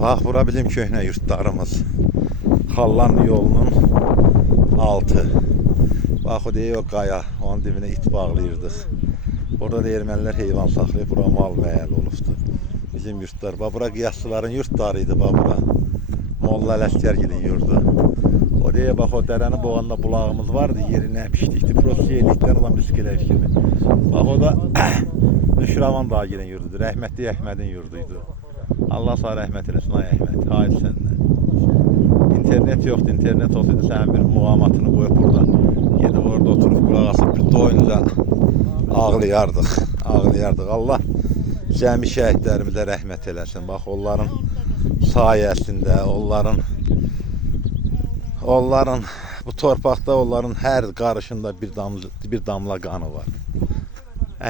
Bax, bura bizim köhnə yurtlarımız. Xallan yolunun altı. Bax, o deyək o qaya, onun dibinə it bağlayırdıq. Burada da ermənilər heyvan saxlayıb, bura mal məyəl olubdur. Bizim yurtlar, bax, bura qiyasçıların yurtlarıydı, bax, bura. Molla Ələsgərgilin yurdu. O deyək, bax, o dərənin boğanda bulağımız vardı, yerinə pişdikdi. Prosiyyelikdən olan riskələr kimi. Bax, o da Nüşravan dağgilin yurdudur, rəhmətli Əhmədin yurduydu. Allah sağ rəhmət eləsin, ay Əhməd, hayır səndən. İnternet yoxdur, internet olsaydı sənin bir muğamatını qoyub burada. Gedib orada oturub, qulaq asıb, bir doyunca ağlayardıq, ağlayardıq. Allah cəmi şəhidlərimizə rəhmət eləsin. Bax, onların sayəsində, onların bu torpaqda onların hər qarışında bir damla qanı var.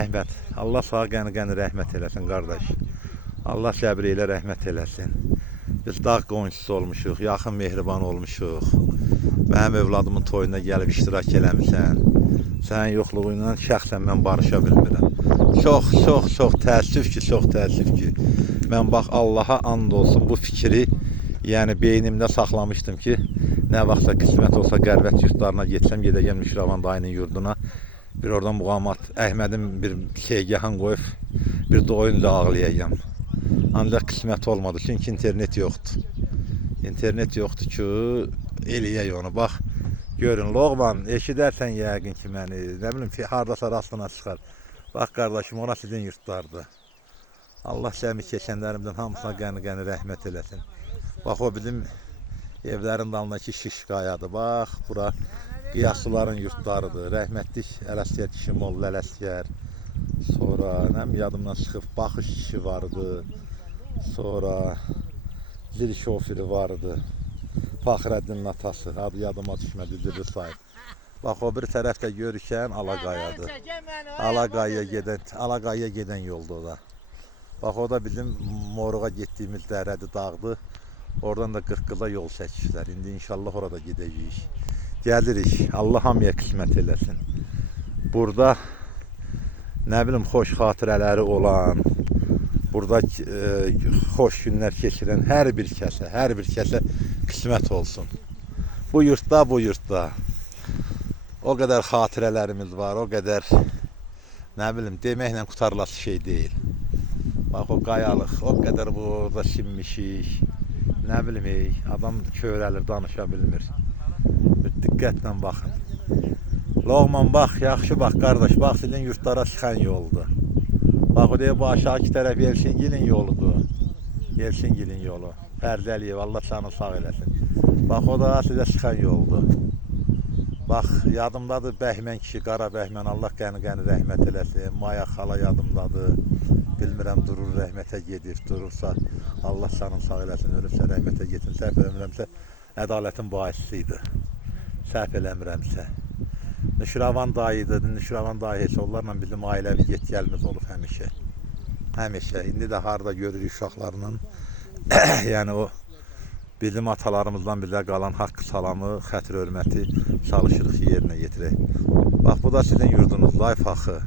Əhməd, Allah sağ qəni rəhmət eləsin, qardaş. Allah səbri ilə rəhmət eləsin. Biz dağ qonşusu olmuşuq, yaxın mehriban olmuşuq. Mənim övladımın toyuna gəlib iştirak eləmişsən. Sənin yoxluğu ilə şəxsən mən barışa bilmirəm. Çox təəssüf ki, mən bax, Allaha and olsun bu fikri, yəni beynimdə saxlamışdım ki, nə vaxtsa qismət olsa qərbət yurtlarına getsəm, gedəcəm Nüşravan dayının yurduna. Bir oradan muğamat, Əhmədin bir şeygahın qoyub, bir doyunca ağlayacağım. Ancaq qismət olmadı, çünki internet yoxdur. İnternet yoxdur ki, eləyək onu. Bax, görün, Loğman, eşidərsən yəqin ki məni, nə bilim, haradasa rastına çıxar. Bax, qardaşım, ora sizin yurtlardır. Allah cəmi keçənlərimdən hamısına qəni rəhmət eləsin. Bax, o bizim evlərin dalındakı şiş qayadır. Bax, bura qiyasçıların yurtlarıdır. Rəhmətlik Ələsgər kişi, Molla Ələsgər. Sonra, nəm yadımdan çıxıb, baxış kişi vardı. Sonra zil şoförü vardı. Fəxrəddinin atası, adı yadıma düşmədi, dili sahib. Bax, o bir tərəfdə görürkən Alaqayadır. Alaqaya gedən yolda o da. Bax, o da bizim Moruğa getdiyimiz dərədir, dağdır. Oradan da Qırqqıza yol çəkişlər. İndi inşallah orada gedəcəyik. Gəlirik, Allah hamıya qismət eləsin. Burada, nə bilim, xoş xatirələri olan, burada xoş günlər keçirən hər bir kəsə qismət olsun. Bu yurtda o qədər xatirələrimiz var, o qədər, nə bilim, deməklə qutarılası şey deyil. Bax, o qayalıq, o qədər burada sinmişik, nə bilim, adam kövrəlir, danışa bilmir. Diqqətlə baxın. Loğman, bax, yaxşı bax, qardaş, bax, sizin yurtlara çıxan yoldur. Bax, o deyək, bu aşağıki tərəf Yelçingilin yoludur. Yelçingilin yolu. Pərdəliyev, Allah canı sağ eləsin. Bax, o da sizə çıxan yoldur. Bax, yadımdadır Bəhmən kişi, Qara Bəhmən, Allah qəni rəhmət eləsin. Maya xala yadımdadır. Bilmirəm, durur, rəhmətə gedib, durursa Allah canını sağ eləsin, ölübsə rəhmətə getsin. Səhv eləmirəmsə, ədalətin bahisisi idi. Səhv eləmirəmsə. Nüşravan dayıdır, Nüşravan dayı heç onlarla bizim ailəvi get-gəlimiz olub həmişə. Həmişə, indi də harada görürük uşaqlarla, yəni o bizim atalarımızdan bizə qalan haqq salamı, xətr hörməti çalışırıq yerinə yetirək. Bax, bu da sizin yurdunuz, ay Faxı.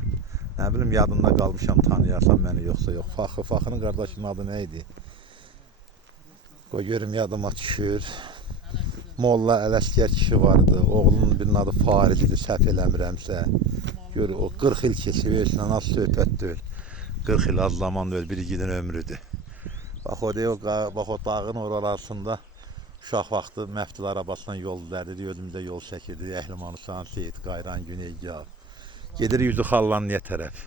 Nə bilim, yadında qalmışam, tanıyarsan məni, yoxsa yox. Faxının qardaşının adı nə idi? Qoy görüm, yadıma düşür. Molla Ələsgər kişi vardı, oğlunun birinin adı Farizdir, səhv eləmirəmsə. Gör, o 40 il keçib, eşlən az söhbət deyil. 40 il az zaman deyil, bir igidin ömrüdür. Bax, o deyək, bax, o dağın oralarında uşaq vaxtı Məftil arabasından yol dərdir, özümüzdə yol çəkirdi. Əhlimanı Sağan, Seyid Qayran, Güneygah. Gedirik Yüzü Xallanlıya tərəf.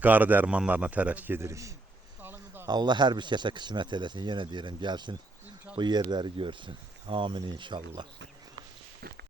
Qarı dərmanlarına tərəf gedirik. Allah hər bir kəsə qismət eləsin, yenə deyirəm, gəlsin bu yerləri görsün. Amin inşallah.